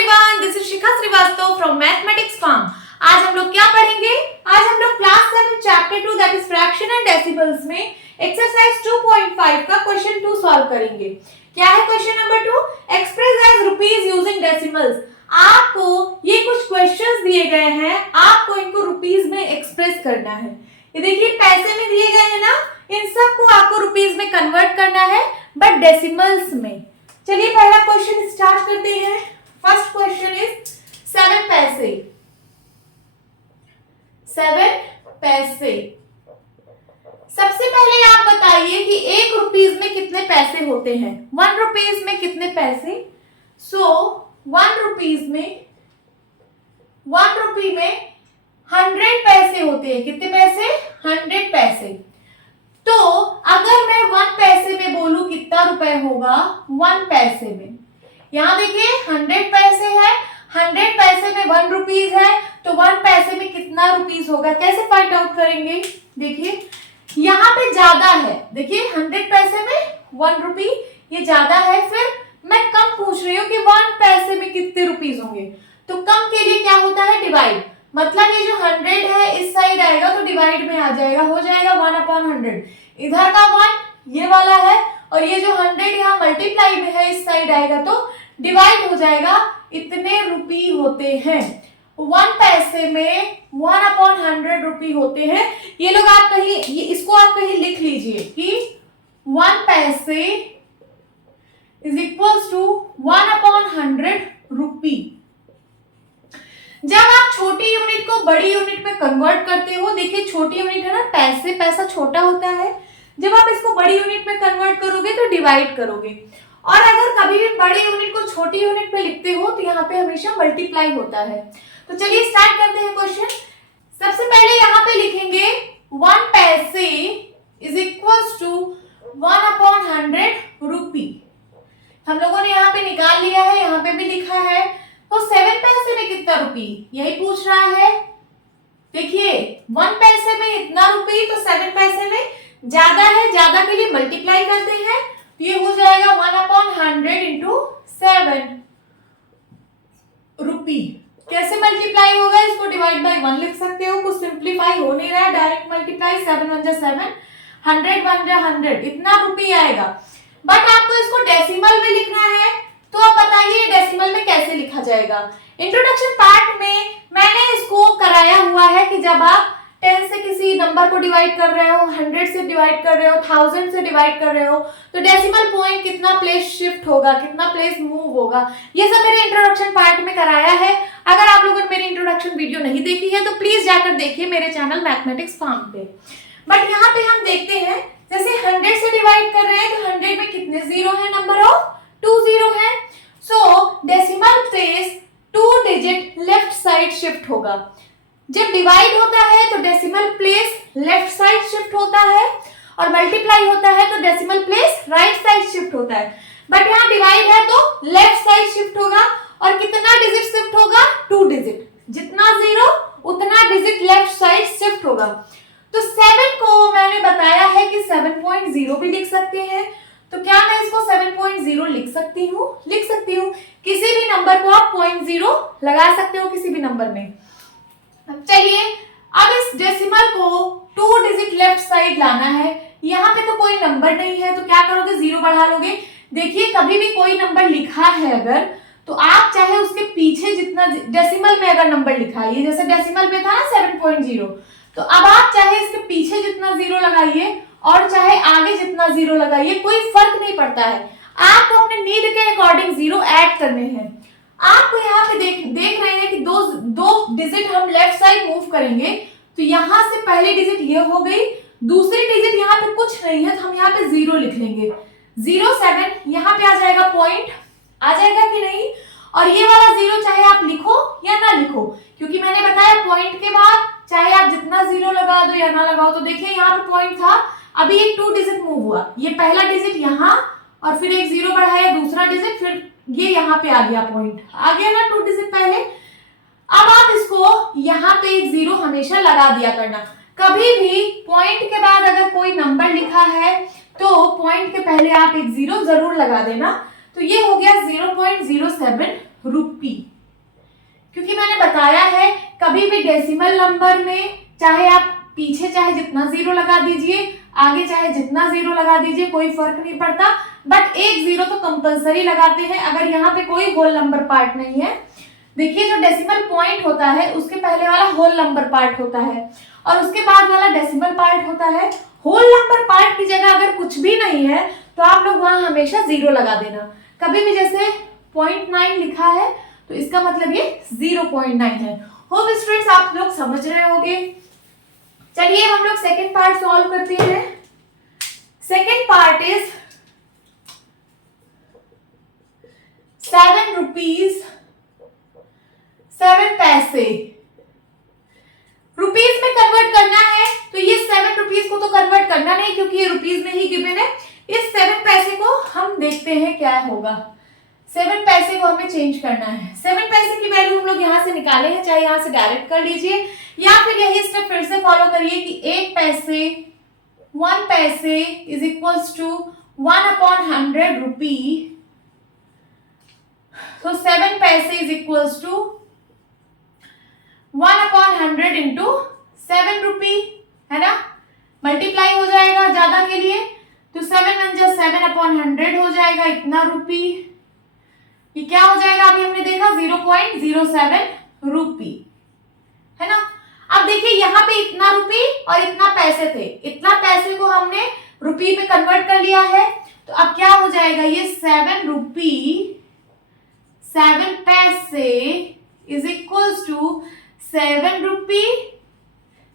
Everyone, this is Shikha Srivastava from mathematics farm. आज हम लोग क्या पढ़ेंगे? आज हम लोग class 7 chapter 2 that is fraction and decimals में एक्सरसाइज 2.5 का क्वेश्चन 2 सॉल्व करेंगे। क्या है question number 2? Express as rupees using decimals. आपको ये कुछ क्वेश्चंस दिए गए हैं, आपको इनको रुपीज में एक्सप्रेस करना है। ये देखिए पैसे में दिए गए हैं ना, इन सबको आपको रुपीज में कन्वर्ट करना है, बट डेसिमल्स में। चलिए पहला क्वेश्चन स्टार्ट करते हैं। फर्स्ट क्वेश्चन इज 7 पैसे। 7 पैसे। सबसे पहले आप बताइए कि 1 रुपीज में कितने पैसे होते हैं? 1 रुपीज में कितने पैसे? सो 1 रुपीज में 1 रुपी में 100 पैसे होते हैं। कितने पैसे? 100 पैसे। तो अगर मैं 1 पैसे में बोलूं कितना रुपए होगा? 1 पैसे में, यहां देखिए 100 पैसे है, 100 पैसे में 1 रुपीज है, तो 1 पैसे में कितना रुपीज होगा? कैसे फाइंड आउट करेंगे? देखिए यहाँ पे ज्यादा है, देखिए 100 पैसे में 1 रुपी, ये ज्यादा है। फिर मैं कम पूछ रही हूँ कि 1 पैसे में कितने रुपीज होंगे, तो कम के लिए क्या होता है? डिवाइड। मतलब ये जो 100 है इस साइड आएगा तो डिवाइड में आ जाएगा, हो जाएगा 1/100। इधर का 1 ये वाला है, और ये जो 100 यहाँ मल्टीप्लाई में है इस साइड आएगा तो डिवाइड हो जाएगा। इतने रुपी होते हैं 1 पैसे में, 1/100 रुपी होते हैं। ये लोग आप कहीं, ये इसको आप कहीं लिख लीजिए कि 1 पैसे इज इक्वल्स टू 1/100 रुपी। जब आप छोटी यूनिट को बड़ी यूनिट में कन्वर्ट करते हो, देखिए छोटी यूनिट है ना, पैसे, पैसा छोटा होता है। जब आप इसको बड़ी यूनिट में कन्वर्ट करोगे तो डिवाइड करोगे, और अगर कभी भी बड़ी यूनिट को छोटी यूनिट में लिखते हो तो यहाँ पे हमेशा मल्टीप्लाई होता है। तो चलिए स्टार्ट करते हैं क्वेश्चन। सबसे पहले यहाँ पे लिखेंगे 1 पैसे इज इक्वल्स टू 1/100 रुपी। हम लोगों ने यहाँ पे निकाल लिया है, यहाँ पे भी लिखा है। तो 7 पैसे में कितना रुपी, यही पूछ रहा है। देखिए 1 पैसे में इतना रुपी, तो 7 पैसे में ज्यादा है, ज्यादा के लिए मल्टीप्लाई करते हैं, तो ये हो जाएगा 1/100 इंटू 7 रुपी। कैसे मल्टीप्लाई होगा? इसको डिवाइड बाय 1 लिख सकते हो, कुछ सिंप्लीफाई हो नहीं रहा है, डायरेक्ट मल्टीप्लाई। 7 1 जा 7, 100 1 जा 100, इतना रुपी आएगा। बट आपको इसको डेसिमल में लिखना है, तो आप बताइए डेसिमल में कैसे लिखा जाएगा? इंट्रोडक्शन पार्ट में मैंने इसको कराया हुआ है कि जब आप 10 से किसी नंबर को डिवाइड कर रहे हो, 100 से डिवाइड कर रहे हो, 1000 से डिवाइड कर रहे हो, तो डेसिमल पॉइंट कितना प्लेस शिफ्ट होगा, कितना प्लेस मूव होगा, ये सब मेरे इंट्रोडक्शन पार्ट में कराया है। अगर आप लोगों ने मेरी इंट्रोडक्शन वीडियो नहीं देखी है तो प्लीज जाकर देखिए मेरे चैनल मैथमेटिक्स फार्म पे। बट यहाँ पे हम देखते हैं, जैसे 100 से डिवाइड कर रहे हैं तो 100 में कितने जीरो है? नंबर ऑफ 2 जीरो है। सो decimal place 2 digit left side shift होगा। जब डिवाइड होता है तो decimal place left side shift होता है, और मल्टीप्लाई होता है तो decimal place right side shift होता है। बट यहाँ डिवाइड है तो लेफ्ट साइड शिफ्ट होगा, और कितना डिजिट शिफ्ट होगा? 2 डिजिट। जितना जीरो उतना डिजिट लेफ्ट साइड शिफ्ट होगा। तो 7 को मैंने बताया है कि 7.0 भी लिख सकते हैं, तो क्या मैं इसको 7.0 लिख सकती हूँ? लिख सकती हूँ। किसी भी नंबर को आप 0.0 लगा सकते हो किसी भी नंबर में। चलिए अब इस डेसिमल को 2 डिजिट लेफ्ट साइड लाना है। यहाँ पे तो कोई नंबर नहीं है, तो क्या करोगे? 0 बढ़ा लोगे। देखिए कभी भी कोई नंबर लिखा है अगर, तो आप चाहे उसके पीछे जितना, डेसिमल में अगर नंबर लिखा है, जैसे डेसिमल में था ना 7.0, तो अब आप चाहे इसके पीछे जितना 0 लगाइए और चाहे आगे जितना 0 लगाइए, कोई फर्क नहीं पड़ता है। आपको अपने नीड के अकॉर्डिंग 0 ऐड करने हैं। आपको यहाँ पे देख रहे हैं कि दो डिजिट हम लेफ्ट साइड मूव करेंगे, तो यहाँ से पहली डिजिट ये हो गई, दूसरी डिजिट यहाँ पे कुछ नहीं है, तो हम यहाँ पे 0 लिख लेंगे। 0 7 यहाँ पे आ जाएगा, पॉइंट आ जाएगा कि नहीं? और ये वाला 0 चाहे आप लिखो या ना लिखो, क्योंकि मैंने बताया पॉइंट के बाद चाहे आप जितना 0 लगा दो या ना लगाओ। तो देखिए यहाँ पे पॉइंट था, अभी एक 2 डिजिट मूव हुआ, ये पहला डिजिट यहाँ, और फिर एक 0 बढ़ाया, दूसरा डिजिट, फिर ये यहाँ पे आ गया, पॉइंट आ गया ना 2 डिजिट पहले। अब आप इसको यहाँ पे एक 0 हमेशा लगा दिया करना। कभी भी पॉइंट के बाद अगर कोई नंबर लिखा है तो पॉइंट के पहले आप एक 0 जरूर लगा देना। तो ये हो गया 0.07 रुपी। क्योंकि मैंने बताया है कभी भी डेसिमल नंबर में चाहे आप पीछे चाहे जितना जीरो लगा दीजिए, आगे चाहे जितना जीरो लगा दीजिए, कोई फर्क नहीं पड़ता, बट एक जीरो तो कंपलसरी लगाते हैं अगर यहाँ पे कोई होल नंबर पार्ट नहीं है। देखिए जो डेसिमल पॉइंट होता है उसके पहले वाला होल नंबर पार्ट होता है और उसके बाद वाला डेसिमल पार्ट होता है। होल नंबर पार्ट की जगह अगर कुछ भी नहीं है तो आप लोग वहां हमेशा जीरो लगा देना। कभी भी जैसे 0.9 लिखा है तो इसका मतलब ये 0.9 है। होप स्टूडेंट्स आप लोग समझ रहे होंगे। चलिए हम लोग सेकेंड पार्ट सॉल्व करते हैं। सेकेंड पार्ट इज 7 रुपीज 7 पैसे। रुपीज में कन्वर्ट करना है तो ये 7 रुपीज को तो कन्वर्ट करना नहीं क्योंकि ये रुपीज में ही गिवन है। इस 7 पैसे को हम देखते हैं क्या होगा। 7 पैसे को हमें चेंज करना है। 7 पैसे की वैल्यू हम लोग यहाँ से निकाले हैं, चाहे यहाँ से डायरेक्ट कर लीजिए या फिर यही स्टेप फिर से फॉलो करिए कि 1 पैसे 1 पैसे इज इक्वल्स टू 1/100 रुपी। तो 7 पैसे इज इक्वल्स टू 1/100 इंटू 7 रुपी, है ना। मल्टीप्लाई हो जाएगा ज्यादा के लिए तो 7 1 जा 7/100 हो जाएगा इतना रुपी। ये क्या हो जाएगा अभी हमने देखा 0.07 रुपी, है ना। अब देखिए यहाँ पे इतना रुपी और इतना पैसे थे, इतना पैसे को हमने रुपी में कन्वर्ट कर लिया है तो अब क्या हो जाएगा ये 7 रुपी 7 पैसे इज इक्वल्स टू 7 रुपी।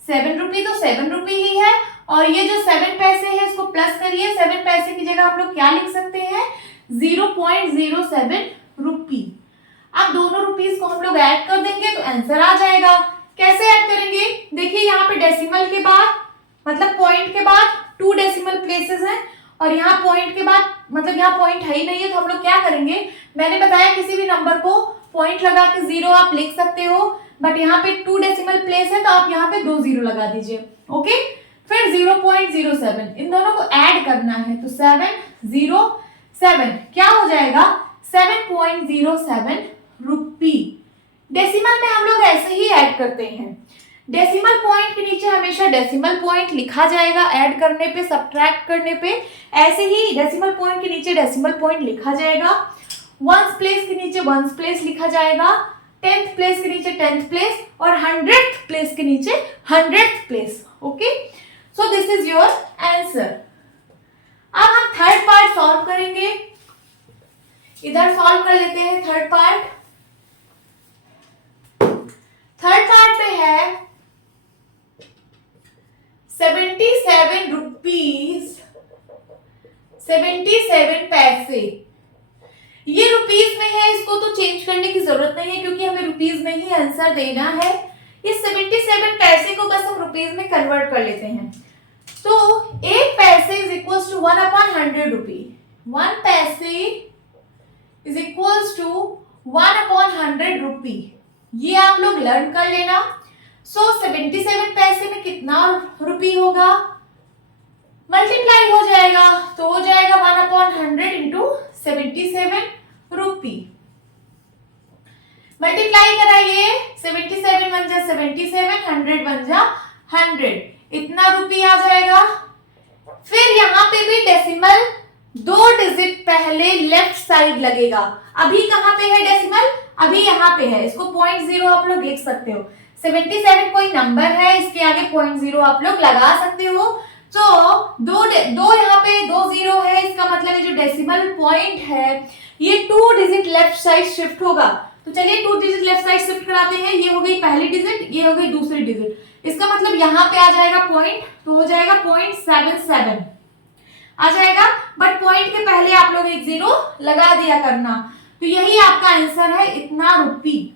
7 रुपी तो 7 रुपी ही है और ये जो 7 पैसे है इसको प्लस करिए। 7 पैसे की जगह हम लोग क्या लिख सकते हैं 0.07 रुपी। अब दोनों रुपीस को हम लोग ऐड कर देंगे तो आंसर आ जाएगा। कैसे ऐड करेंगे देखिए यहाँ पे डेसिमल के बाद मतलब पॉइंट के बाद 2 डेसिमल प्लेसेस हैं और यहाँ पॉइंट के बाद मतलब यहाँ पॉइंट है ही नहीं है तो हम लोग क्या करेंगे। मैंने बताया किसी भी नंबर को पॉइंट लगा के 0 आप लिख सकते हो बट यहाँ पे 2 डेसिमल प्लेस है तो आप यहाँ पे 2 0 लगा दीजिए। ओके फिर 0.07 इन दोनों को ऐड करना है तो 707 क्या हो जाएगा 7.07 रुपी। डेसिमल में हम लोग ऐसे ही ऐड करते हैं। डेसिमल पॉइंट के नीचे हमेशा डेसिमल पॉइंट लिखा जाएगा ऐड करने पे सब्ट्रैक्ट करने पे। ऐसे ही डेसिमल पॉइंट के नीचे डेसिमल पॉइंट लिखा जाएगा। वंस प्लेस के नीचे वंस प्लेस लिखा जाएगा। 10th प्लेस के नीचे 10th प्लेस और 100th प्लेस के नीचे 100th place. Okay so this is your answer. अब हम थर्ड पार्ट सॉल्व करेंगे। इधर सॉल्व कर लेते हैं थर्ड पार्ट। थर्ड पार्ट में है 77 रुपीज 77 पैसे। ये रुपीज में है इसको तो चेंज करने की जरूरत नहीं है क्योंकि हमें रुपीज में ही आंसर देना है। इस 77 पैसे को बस हम रुपीज में कन्वर्ट कर लेते हैं तो 1 paise is equals to 1/100 rupee. 1 paise is equals to 1/100 रुपी। ये आप लोग लर्न कर लेना। सो 77 पैसे में कितना रुपी होगा मल्टीप्लाई हो जाएगा तो हो जाएगा 1/100 इंटू 77 रुपी। मल्टीप्लाई कराइए 77 1 जा 77 100 1 जा 100 इतना रुपी आ जाएगा। फिर यहाँ पे भी डेसिमल 2 डिजिट पहले लेफ्ट साइड लगेगा। अभी कहाँ पे है डेसिमल अभी यहाँ पे है। इसको 0.0 आप लोग लिख सकते हो। 77 कोई नंबर है इसके आगे 0.0 आप लोग लगा सकते हो। तो दो यहाँ पे 2 0 है इसका मतलब ये जो डेसिमल पॉइंट है ये 2 डिजिट लेफ्ट साइड शिफ्ट होगा। तो चलिए 2 डिजिट लेफ्ट साइड शिफ्ट कराते हैं। ये हो गई पहली डिजिट ये हो गई दूसरी डिजिट। इसका मतलब यहाँ पे आ जाएगा पॉइंट तो हो जाएगा 0.77 आ जाएगा बट पॉइंट के पहले आप लोग एक 0 लगा दिया करना। तो यही आपका आंसर है इतना रुपी।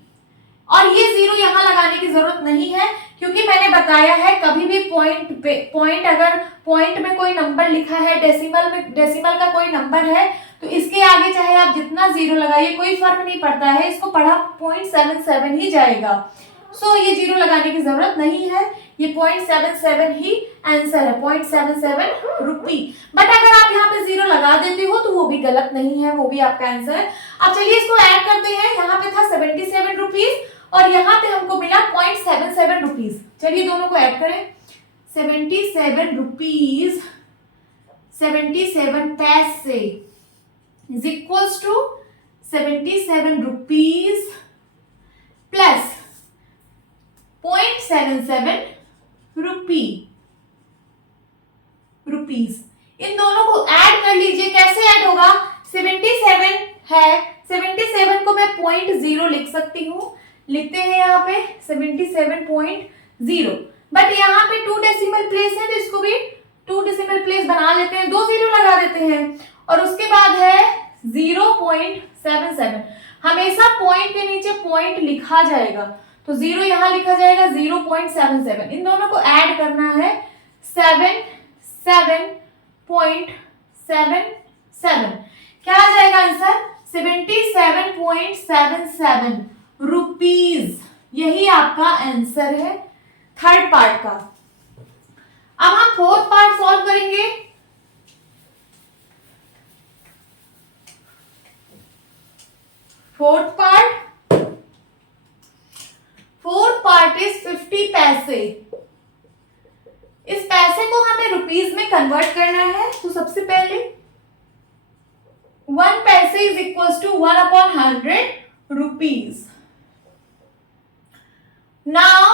और ये 0 यहाँ लगाने की जरूरत नहीं है क्योंकि मैंने बताया है कभी भी पॉइंट अगर पॉइंट में कोई नंबर लिखा है डेसिमल का कोई नंबर है तो इसके आगे चाहे आप जितना 0 लगाइए कोई फर्क नहीं पड़ता है। इसको पढ़ा 0.77 ही जाएगा। सो ये 0 लगाने की जरूरत नहीं है। ये 0.77 ही आंसर है 0.77 रुपी। बट अगर आप यहाँ पे 0 लगा देते हो तो वो भी गलत नहीं है वो भी आपका आंसर है। अब चलिए इसको ऐड करते हैं। यहाँ पे रुपीज और यहाँ पे हमको मिला 0.77 रुपीज। चलिए दोनों को ऐड करें, 77 रुपीज 77 पैसे is equals to 77 rupees plus 0.77 rupees. इन दोनों को ऐड कर लीजिए। कैसे ऐड होगा, 77 है, 77 को मैं 0.0 लिख सकती हूँ, लिखते हैं यहाँ पे 77.0, बट यहाँ पे 2 डेसिमल प्लेस है तो इसको भी 2 डेसिमल प्लेस बना लेते हैं, 2 जीरो लगा देते हैं और उसके बाद है 0.77। हमेशा पॉइंट के नीचे पॉइंट लिखा जाएगा तो 0 यहाँ लिखा जाएगा 0.77। इन दोनों को ऐड करना है 77.77। क्या आ जाएगा आंसर, 77.77 रुपीज। यही आपका आंसर है थर्ड पार्ट का। अब हम फोर्थ पार्ट सॉल्व करेंगे। फोर्थ पार्ट इज 50 पैसे। इस पैसे को हमें रुपीज में कन्वर्ट करना है तो सबसे पहले 1 paise is equals to 1/100 rupees. Now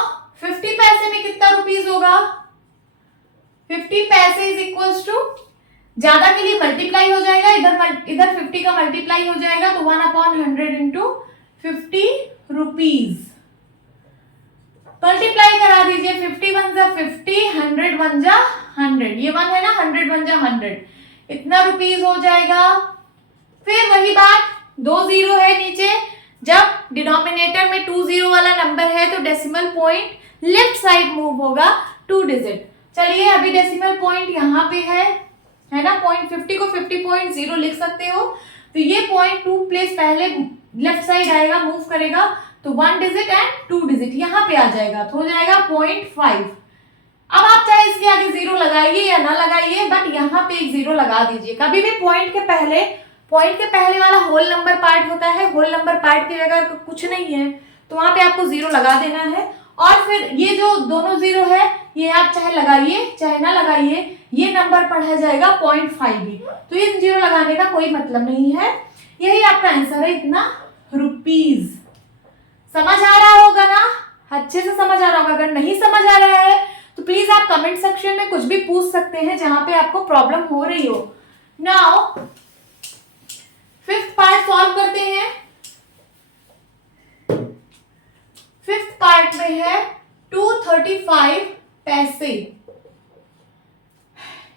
50 paise में कितना रुपीज होगा, 50 पैसे इज इक्वल्स टू, ज्यादा के लिए मल्टीप्लाई हो जाएगा, इधर 50 का मल्टीप्लाई हो जाएगा तो 1/100 इंटू 50 रुपीज। मल्टीप्लाई करा दीजिए, 50 1 जा 50, 100 1 जा 100, ये 1 है ना, 100 1 जा 100, इतना रुपीज हो जाएगा। फिर वही बात, 2 जीरो है नीचे, जब डिनोमिनेटर में 2 जीरो वाला नंबर है तो decimal point left side move होगा 2 डिजिट। चलिए अभी डेसिमल पॉइंट यहाँ पे है ना, पॉइंट 50 को 50.0 लिख सकते हो तो ये पॉइंट 2 प्लेस पहले लेफ्ट साइड आएगा, मूव करेगा तो 1 डिजिट एंड 2 डिजिट यहाँ पे आ जाएगा तो हो जाएगा 0.5। अब आप चाहे इसके आगे 0 लगाइए या ना लगाइए, बट यहाँ पे एक 0 लगा दीजिए। कभी भी पॉइंट के पहले वाला होल नंबर पार्ट होता है, होल नंबर पार्ट की जगह कुछ नहीं है तो वहां पे आपको 0 लगा देना है। और फिर ये जो दोनों 0 है ये आप चाहे लगाइए चाहे ना लगाइए, ये नंबर पढ़ा जाएगा 0.5 भी, तो इन 0 लगाने का कोई मतलब नहीं है। यही आपका आंसर है, इतना रुपीज। समझ आ रहा होगा ना, अच्छे से समझ आ रहा होगा। अगर नहीं समझ आ रहा है तो प्लीज आप कमेंट सेक्शन में कुछ भी पूछ सकते हैं जहां पे आपको प्रॉब्लम हो रही हो। नाउ फिफ्थ पार्ट सॉल्व करते हैं। फिफ्थ पार्ट में है 235 पैसे।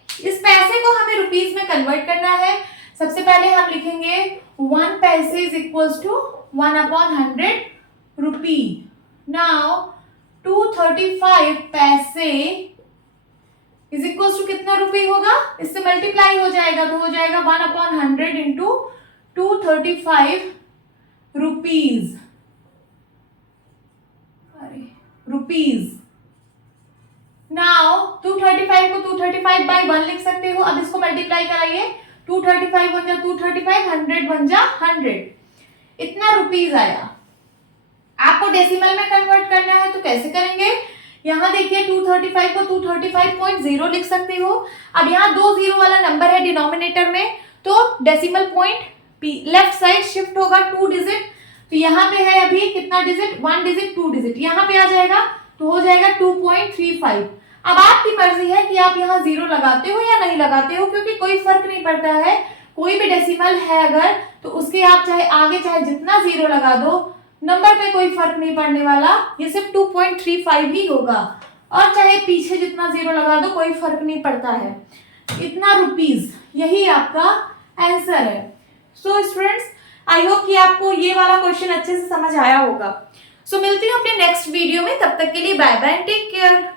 इस पैसे को हमें रुपीज में कन्वर्ट करना है। सबसे पहले हम लिखेंगे 1 paise is equals to 1/100 rupee. Now 235 paise is equals to कितना रुपी होगा, इससे मल्टीप्लाई हो जाएगा तो हो जाएगा 1/100 इंटू 235 रुपीज। नाउ 235 को 235/1 लिख सकते हो। अब इसको मल्टीप्लाई कराइए, 235 1 जा 235, 100 1 जा 100, इतना रुपीज आया। आपको डेसिमल में कन्वर्ट करना है तो कैसे करेंगे, यहाँ देखिए 235 को 235.0 लिख सकते हो। अब यहाँ 2 जीरो वाला नंबर है डिनोमिनेटर में तो decimal point left side shift होगा 2 डिजिट, तो यहाँ पे है अभी कितना डिजिट, 1 डिजिट 2 डिजिट, यहाँ पे आ जाएगा तो हो जाएगा 2.35। अब आपकी मर्जी है कि आप यहाँ 0 लगाते हो या नहीं लगाते हो, क्योंकि कोई फर्क नहीं पड़ता है। कोई भी डेसिमल है अगर तो उसके आप चाहे आगे चाहे जितना 0 लगा दो, नंबर पे कोई फर्क नहीं पड़ने वाला, ये सिर्फ 2.35 ही होगा। और चाहे पीछे जितना 0 लगा दो कोई फर्क नहीं पड़ता है। इतना रुपीज, यही आपका आंसर है। सो स्टूडेंट्स, आई होप कि आपको ये वाला क्वेश्चन अच्छे से समझ आया होगा। सो मिलती हूँ अपने नेक्स्ट वीडियो में, तब तक के लिए बाय बाय, टेक केयर।